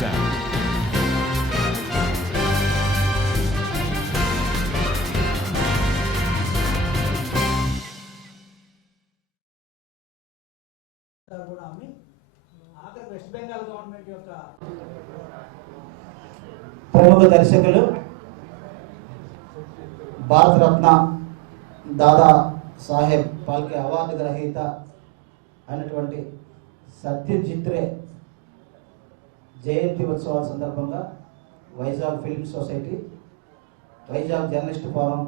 sound. West Bengal government యొక్క ప్రముఖ దర్శకులు భారతరత్న దాదా సాహెబ్ ఫాల్కే అవార్డు గ్రహీత అయినటువంటి సత్యజిత్ రే జయంతి ఉత్సవాల సందర్భంగా Vizag film society, Vizag journalist forum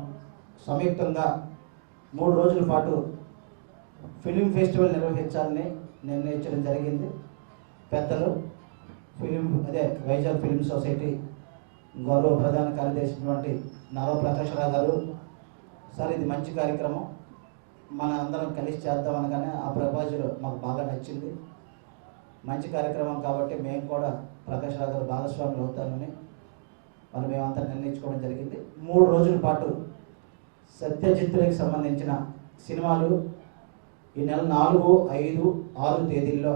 సంయుక్తంగా 3 రోజుల పాటు ఫిలిం ఫెస్టివల్ నిర్వహించాలని నిర్ణయించడం జరిగింది. పెద్దలు వైజాగ్ ఫిల్మ్ సొసైటీ గౌరవ ప్రధాన కార్యదర్శి నారా ప్రకాష్ రావు గారు, సార్ ఇది మంచి కార్యక్రమం, మన అందరం కలిసి చేద్దాం అనగానే ఆ ప్రపోజల్ మాకు బాగా నచ్చింది. మంచి కార్యక్రమం కాబట్టి మేము కూడా ప్రకాష్ రావు గారు భాగస్వాములు అవుతామని మేమంతా నిర్ణయించుకోవడం జరిగింది. 3 రోజుల పాటు సత్యజిత్ రేకి సంబంధించిన సినిమాలు ఈ నెల 4, 5, 6 తేదీల్లో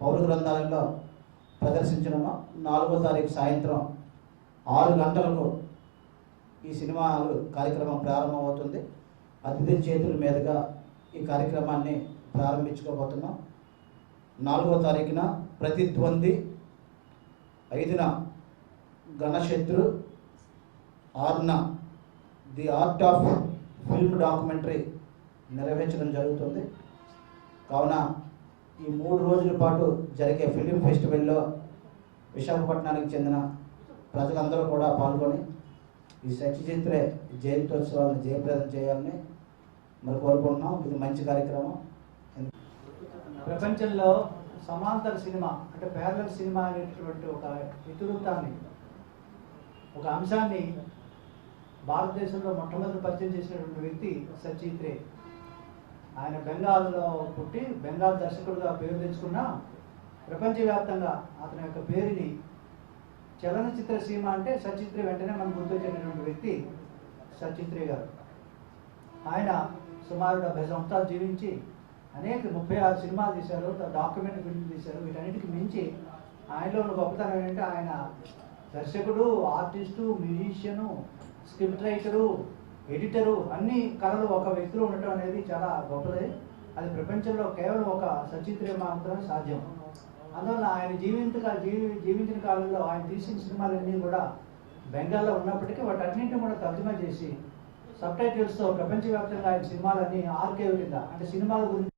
పౌర గ్రంథాలయంలో ప్రదర్శించడము. 4వ తారీఖు సాయంత్రం 6 గంటలకు ఈ సినిమాలు కార్యక్రమం ప్రారంభమవుతుంది. అతిథి చేతుల మీదుగా ఈ కార్యక్రమాన్ని ప్రారంభించుకోబోతున్నాం. 4వ తారీఖున ప్రతిద్వంది, 5న గణశత్రు, 6న the art of film documentary నిర్వహించడం జరుగుతుంది. కావున ఈ 3 రోజుల పాటు జరిగే ఫిలిం ఫెస్టివల్లో విశాఖపట్నానికి చెందిన ప్రజలందరూ కూడా పాల్గొని ఈ సత్యజిత్ రే జయంతోత్సవాలను జయప్రదం చేయాలని కోరుకుంటున్నాం. ఇది మంచి కార్యక్రమం. ప్రపంచంలో సమాంతర సినిమా అంటే ప్యారలల్ సినిమా అనేటటువంటి ఒక ఇతివృత్తాన్ని, ఒక అంశాన్ని భారతదేశంలో మొట్టమొదటి పరిచయం చేసినటువంటి వ్యక్తి సత్యజిత్ రే. ఆయన బెంగాల్లో పుట్టి బెంగాల్ దర్శకుడుగా పేరు తెచ్చుకున్న ప్రపంచవ్యాప్తంగా అతని యొక్క పేరుని చలనచిత్ర సీమ అంటే సత్యజిత్ రే వెంటనే మనకు గుర్తొచ్చినటువంటి వ్యక్తి సత్యజిత్ రే గారు. ఆయన సుమారు 70 సంవత్సరాలు జీవించి అనేక 36 సినిమాలు తీశారు, డాక్యుమెంటరీ ఫిల్మ్ తీశారు. వీటన్నిటికి మించి ఆయనలో ఉన్న గొప్పతనం ఏంటంటే ఆయన దర్శకుడు, artist, musician, script writer, editor, అన్ని కళలు ఒక వ్యక్తిలో ఉండటం అనేది చాలా గొప్పది. అది ప్రపంచంలో కేవలం ఒక సత్యజిత్ రే మాత్రమే సాధ్యం. అందువల్ల ఆయన జీవించిన కాలంలో ఆయన తీసిన సినిమాలన్నీ కూడా బెంగాల్లో ఉన్నప్పటికీ వాటన్నింటినీ కూడా తర్జుమా చేసి సబ్ టైటిల్స్తో ప్రపంచవ్యాప్తంగా ఆయన సినిమాలన్నీ ఆర్కైవ్ కింద అంటే సినిమాల గురించి